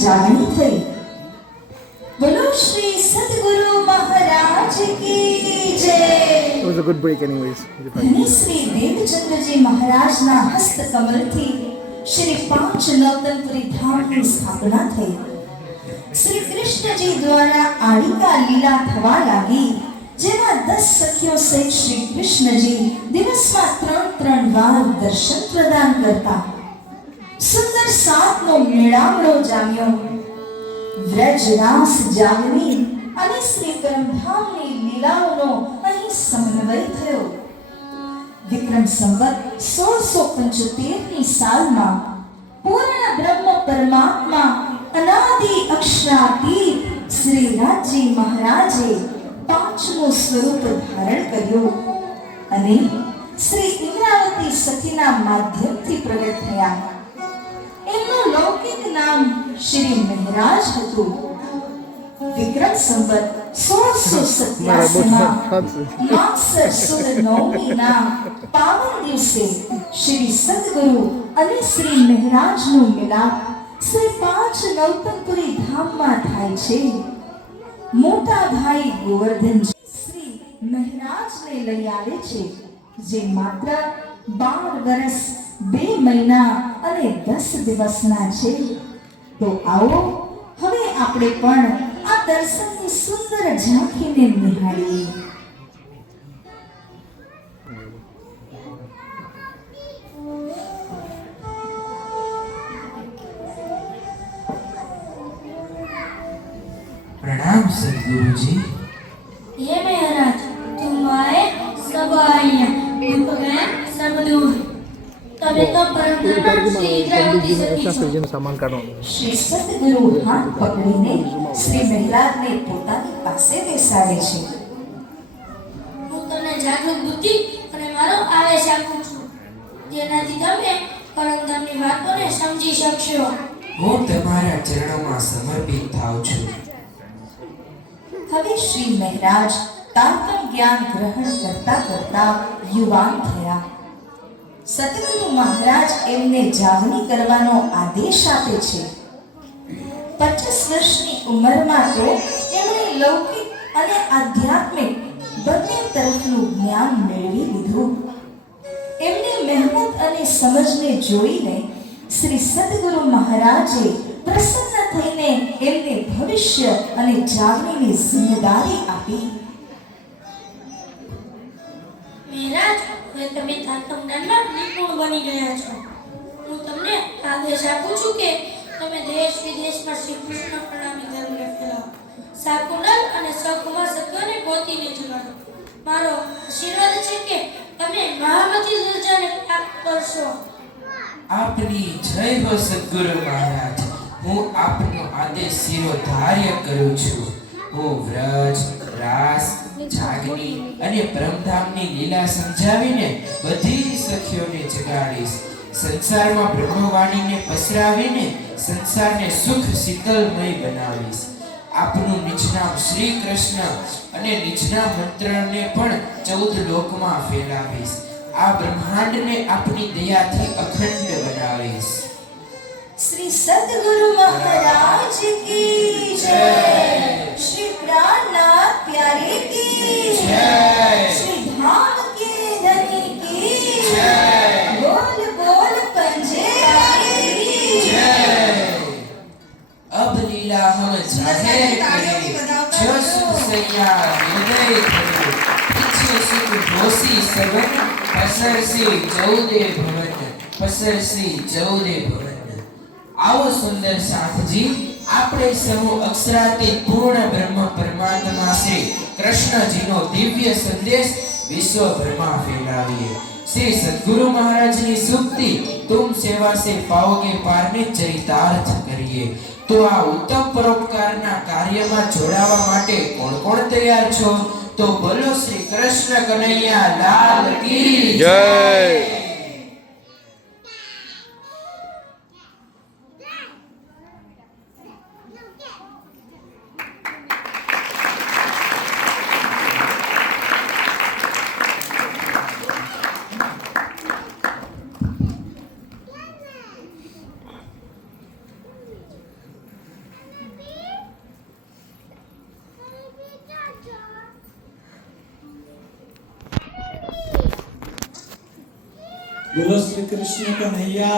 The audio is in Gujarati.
જાગણી થઈ। બોલો શ્રી સદગુરુ મહારાજ કી જય। It was a good break anyways. ધની શ્રી દેવચંદ્રજી મહારાજના હસ્તકમલથી શ્રી પાંચ નવતનપુરી ધામની સ્થાપના થઈ। શ્રી કૃષ્ણજી દ્વારા આળિકા લીલા થવા લાગી, જેમાં 10 સખીઓ સહિત શ્રી કૃષ્ણજી દિવસમાં 3 વાર દર્શન પ્રદાન કરતા। સુંદર સાતનો મેળાવડો જામ્યો। વ્રજ રાસ જાગની અને શ્રી પરમધામની લીલાઓનો અહીં સમન્વય થયો। વિક્રમ સંવત 1675ની સાલમાં પૂર્ણ બ્રહ્મ પરમાત્મા અનાદિ અક્ષરાતીત શ્રી રાજજી મહારાજે 5મું સ્વરૂપ ધારણ કર્યું અને શ્રી ઇન્દ્રાવતી સખીના માધ્યમથી પ્રગટ થયા। એમનું લૌકિક નામ શ્રી મહારાજ હતું। વિક્રમ સંવત 1687માં માગસર સુદ નવમીના પાવન દિવસે શ્રી સદગુરુ અને શ્રી મહારાજનો મિલાપ શ્રી પાંચ નવતનપુરી ધામમાં થાય છે। મોટા ભાઈ ગોવર્ધન શ્રી મહારાજને લઈ આવે છે, જે માત્ર 12 વર્ષ 2 મહિના અને 10 દિવસના છે। તો આવો હવે આપણે પણ આ દર્શનની સુંદર ઝાંખીને નિહાળીએ। प्रणाम सदगुरु जी। ये महाराज तुम आए सब आए, तुम गए सब दूर। तभी तो परम धर्म श्री इंद्रावती सती સર્જન સામાન કાઢવાનો। શ્રી સદગુરુ હાથ પકડીને શ્રી મહારાજને પોતાની પાસે બેસાડે છે। હું તમને જાગૃત બુદ્ધિ અને મારો આવેશ આપું છું, જેનાથી તમે પરમ ધર્મની વાતોને સમજી શકશો। હું તમારા ચરણોમાં સમર્પિત થાઉં છું। હવે શ્રી મહારાજ તાર્કિક જ્ઞાન ગ્રહણ કરતા કરતા યુવાન થયા। સતગુરુ મહારાજ એમને જાગણી કરવાનો આદેશ આપે છે। 25 વર્ષની ઉંમરમાં તો એમણે લૌકિક અને આધ્યાત્મિક બંને તરફનું જ્ઞાન મેળવી લીધું। એમની મહેનત અને સમજને જોઈને શ્રી સદગુરુ મહારાજે પ્રસન્ન થઈને એમને ભવિષ્ય અને જાગણીની જિમ્મેદારી આપી। મહારાજ, હવે તમે તાર્કિક જ્ઞાનમાં નિપુણ બની ગયા છો। હું તમને આદેશ આપું છું કે તમે દેશ વિદેશમાં શ્રી કૃષ્ણ પ્રણામી ધર્મને ફેલાવો, સાકુંડલ અને સકુમાર સત્વને ગોતીને જગાડો। મારો આશીર્વાદ છે કે તમે મહામતી દરજાને પ્રાપ્ત કરશો। આપની જય હો સદગુરુ મહારાજ। હું આપનો આદેશ શિરોધાર્ય કરું છું। હું વ્રજ રાસ જાગની અને પરમધામની લીલા સમજાવીને બધી સખીઓને જગાડીશ। સંસારમાં બ્રહ્મવાણીને પસરાવીને સંસારને સુખ શીતલમય બનાવીશ। આપનું નિજનામ શ્રી કૃષ્ણ અને નિજના મંત્રને પણ 14 લોકમાં ફેલાવીશ। આ બ્રહ્માંડને આપની દયાથી અખંડ બનાવીશ। શ્રી સદગુરુ મહારાજ કી જય। શ્રી પ્રાણનાથ પ્યારે કી જય। શ્રી ધામ કે ધની કી જય। બોલ બોલ पंजे की जय। अब लीला हम जाहिर करें, जो सुख सैया हृदय धरे। पीछे सुख जोशी सवन, पसरसी चौदे भवन, पसरसी चौदे भवन। आओ सुंदर साथजी, આપણે સૌ અક્ષરાતીત પૂર્ણ બ્રહ્મ પરમાત્મા શ્રી કૃષ્ણજીનો દિવ્ય સંદેશ વિશ્વભરમાં ફેલાવીએ। श्री सद्गुरु महाराज की सूक्ति तुम सेवा से पाओगे पार ने चरितार्थ करिए। तो आ उत्तम परोपकारना कार्यમાં જોડાવા માટે કોણ કોણ તૈયાર છો? તો બોલો શ્રી કૃષ્ણ કનૈયા લાલ કી જય। बोलो श्री कृष्ण कन्हैया